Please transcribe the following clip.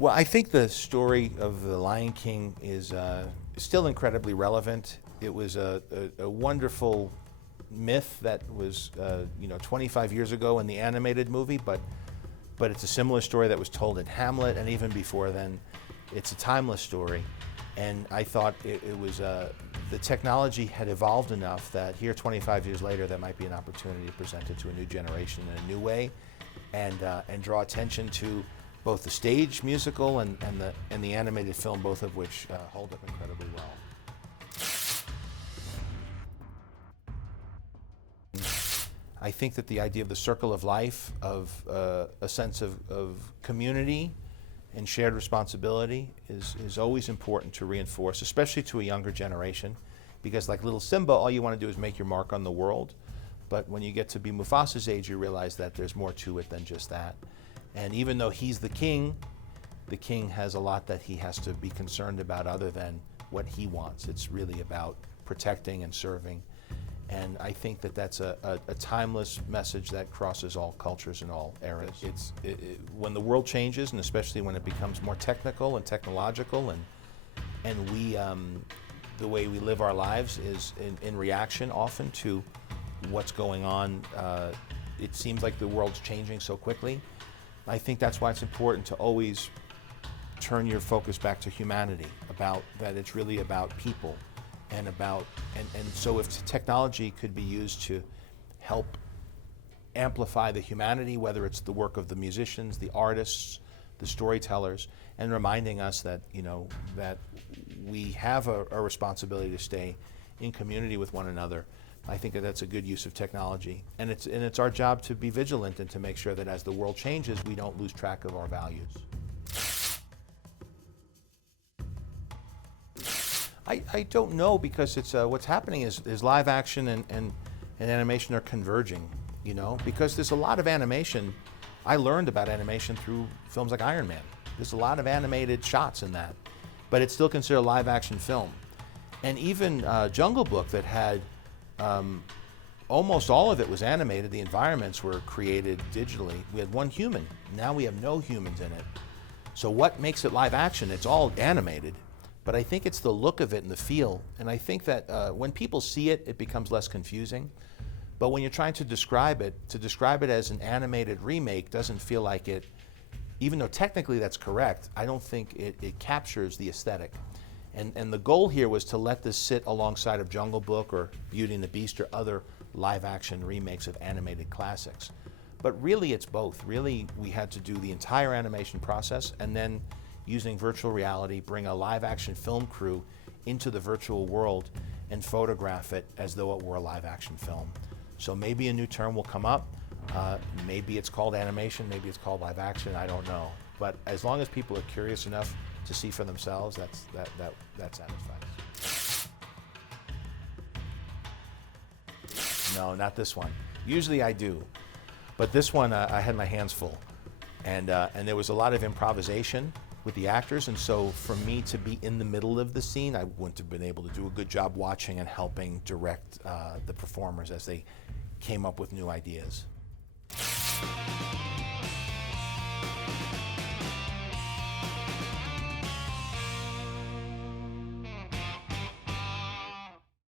Well, I think the story of The Lion King is still incredibly relevant. It was a wonderful myth that was 25 years ago in the animated movie, but it's a similar story that was told in Hamlet, and even before then. It's a timeless story, and I thought it was the technology had evolved enough that here 25 years later there might be an opportunity to present it to a new generation in a new way, and draw attention to both the stage musical and the animated film, both of which hold up incredibly well. I think that the idea of the circle of life, of a sense of community and shared responsibility is always important to reinforce, especially to a younger generation, because like little Simba, all you want to do is make your mark on the world. But when you get to be Mufasa's age, you realize that there's more to it than just that. And even though he's the king has a lot that he has to be concerned about other than what he wants. It's really about protecting and serving. And I think that that's a timeless message that crosses all cultures and all eras. When the world changes, and especially when it becomes more technical and technological, and we, the way we live our lives is in reaction often to what's going on. It seems like the world's changing so quickly. I think that's why it's important to always turn your focus back to humanity, about that it's really about people. And so if technology could be used to help amplify the humanity, whether it's the work of the musicians, the artists, the storytellers, and reminding us that that we have a responsibility to stay in community with one another, I think that that's a good use of technology. And it's our job to be vigilant and to make sure that as the world changes, we don't lose track of our values. I don't know, because it's what's happening is live action and animation are converging, because there's a lot of animation. I learned about animation through films like Iron Man. There's a lot of animated shots in that, but it's still considered a live action film. And even Jungle Book, that had almost all of it was animated. The environments were created digitally. We had one human. Now we have no humans in it. So what makes it live action? It's all animated. But I think it's the look of it and the feel. And I think that when people see it, it becomes less confusing. But when you're trying to describe it as an animated remake doesn't feel like it, even though technically that's correct, I don't think it captures the aesthetic. And the goal here was to let this sit alongside of Jungle Book or Beauty and the Beast or other live action remakes of animated classics. But really it's both. Really, we had to do the entire animation process, and then using virtual reality, bring a live action film crew into the virtual world and photograph it as though it were a live action film. So maybe a new term will come up. Maybe it's called animation, maybe it's called live action, I don't know. But as long as people are curious enough to see for themselves, that satisfies. No, not this one. Usually I do, but this one I had my hands full, and there was a lot of improvisation with the actors, and so for me to be in the middle of the scene, I wouldn't have been able to do a good job watching and helping direct the performers as they came up with new ideas.